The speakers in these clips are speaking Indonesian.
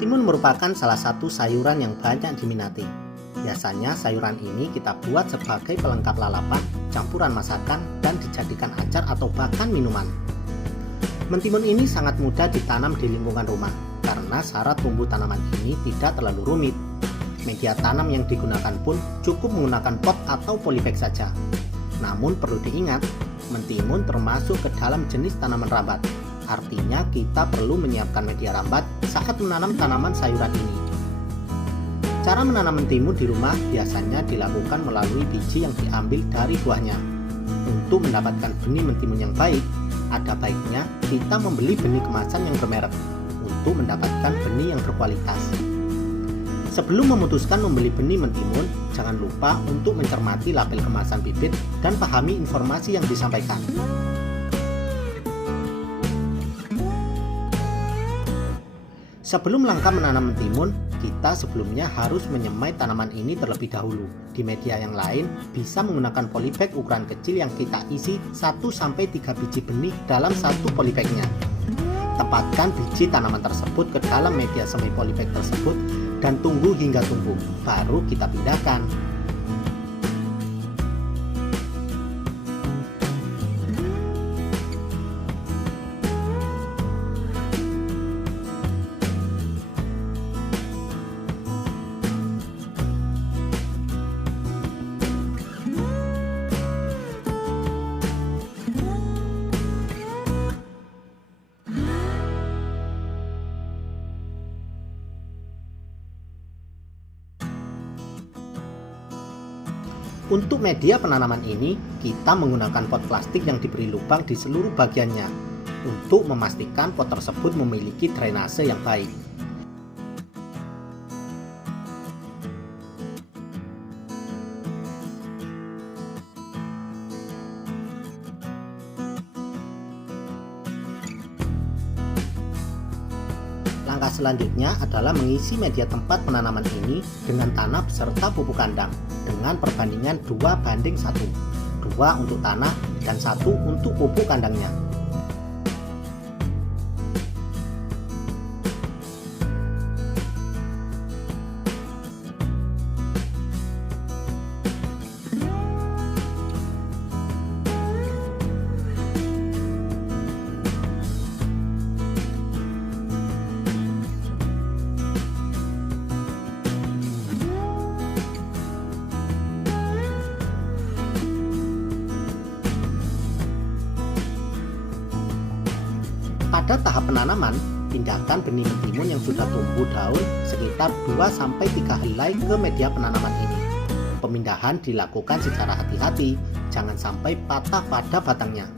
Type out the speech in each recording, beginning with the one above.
Mentimun merupakan salah satu sayuran yang banyak diminati. Biasanya sayuran ini kita buat sebagai pelengkap lalapan, campuran masakan, dan dijadikan acar atau bahkan minuman. Mentimun ini sangat mudah ditanam di lingkungan rumah karena syarat tumbuh tanaman ini tidak terlalu rumit. Media tanam yang digunakan pun cukup menggunakan pot atau polybag saja. Namun perlu diingat, mentimun termasuk ke dalam jenis tanaman rambat. Artinya kita perlu menyiapkan media rambat saat menanam tanaman sayuran ini. Cara menanam mentimun di rumah biasanya dilakukan melalui biji yang diambil dari buahnya. Untuk mendapatkan benih mentimun yang baik, ada baiknya kita membeli benih kemasan yang bermerek untuk mendapatkan benih yang berkualitas. Sebelum memutuskan membeli benih mentimun, jangan lupa untuk mencermati label kemasan bibit dan pahami informasi yang disampaikan. Sebelum langkah menanam mentimun, kita sebelumnya harus menyemai tanaman ini terlebih dahulu. Di media yang lain, bisa menggunakan polybag ukuran kecil yang kita isi 1-3 biji benih dalam satu polybagnya. Tempatkan biji tanaman tersebut ke dalam media semi polybag tersebut dan tunggu hingga tumbuh, baru kita pindahkan. Untuk media penanaman ini, kita menggunakan pot plastik yang diberi lubang di seluruh bagiannya untuk memastikan pot tersebut memiliki drainase yang baik. Langkah selanjutnya adalah mengisi media tempat penanaman ini dengan tanah serta pupuk kandang dengan perbandingan 2:1, 2 untuk tanah dan 1 untuk pupuk kandangnya. Pada tahap penanaman, pindahkan benih mentimun yang sudah tumbuh daun sekitar 2-3 helai ke media penanaman ini. Pemindahan dilakukan secara hati-hati, jangan sampai patah pada batangnya.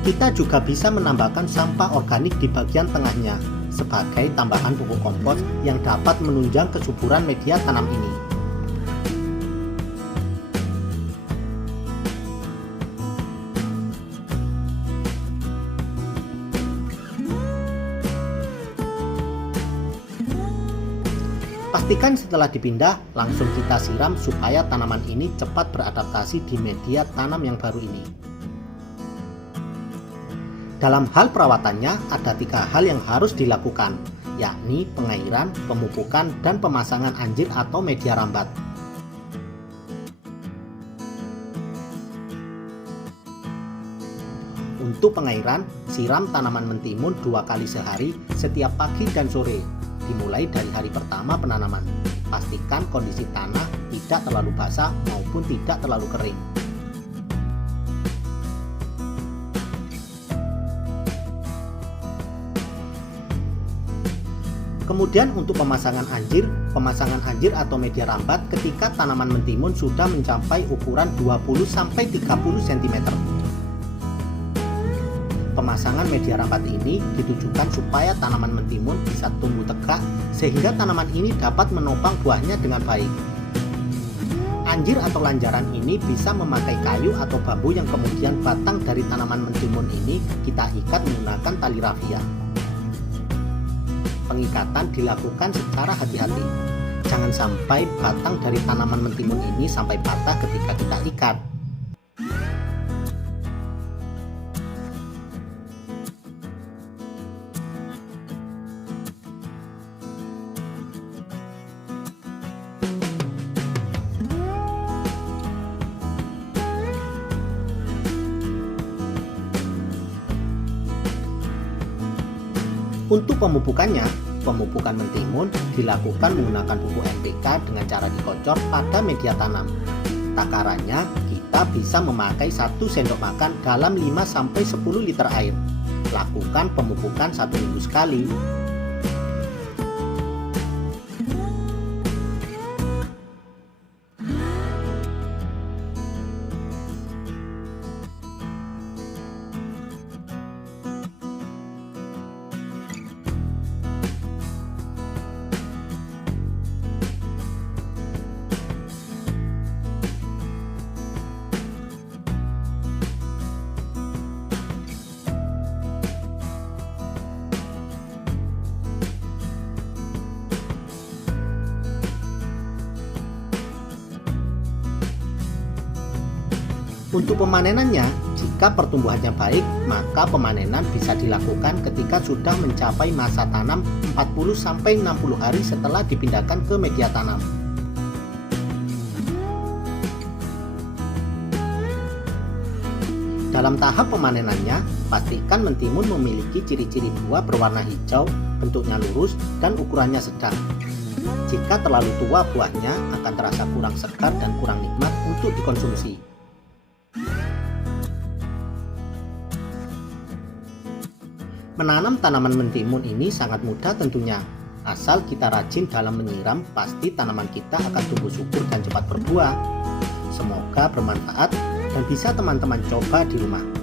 Kita juga bisa menambahkan sampah organik di bagian tengahnya sebagai tambahan pupuk kompos yang dapat menunjang kesuburan media tanam ini. Pastikan setelah dipindah, langsung kita siram supaya tanaman ini cepat beradaptasi di media tanam yang baru ini. Dalam hal perawatannya, ada 3 hal yang harus dilakukan, yakni pengairan, pemupukan, dan pemasangan anjir atau media rambat. Untuk pengairan, siram tanaman mentimun 2 kali sehari setiap pagi dan sore, dimulai dari hari pertama penanaman. Pastikan kondisi tanah tidak terlalu basah maupun tidak terlalu kering. Kemudian untuk pemasangan anjir atau media rambat ketika tanaman mentimun sudah mencapai ukuran 20-30 cm. Pemasangan media rambat ini ditujukan supaya tanaman mentimun bisa tumbuh tegak sehingga tanaman ini dapat menopang buahnya dengan baik. Anjir atau lanjaran ini bisa memakai kayu atau bambu yang kemudian batang dari tanaman mentimun ini kita ikat menggunakan tali rafia. pengikatan dilakukan secara hati-hati. Jangan sampai batang dari tanaman mentimun ini sampai patah ketika kita ikat. Untuk pemupukannya, pemupukan mentimun dilakukan menggunakan pupuk NPK dengan cara dikocor pada media tanam. Takarannya, kita bisa memakai 1 sendok makan dalam 5-10 liter air. Lakukan pemupukan 1 minggu sekali. Untuk pemanenannya, jika pertumbuhannya baik, maka pemanenan bisa dilakukan ketika sudah mencapai masa tanam 40-60 hari setelah dipindahkan ke media tanam. Dalam tahap pemanenannya, pastikan mentimun memiliki ciri-ciri buah berwarna hijau, bentuknya lurus, dan ukurannya sedang. Jika terlalu tua, buahnya akan terasa kurang segar dan kurang nikmat untuk dikonsumsi. Menanam tanaman mentimun ini sangat mudah tentunya. Asal kita rajin dalam menyiram, pasti tanaman kita akan tumbuh subur dan cepat berbuah. Semoga bermanfaat dan bisa teman-teman coba di rumah.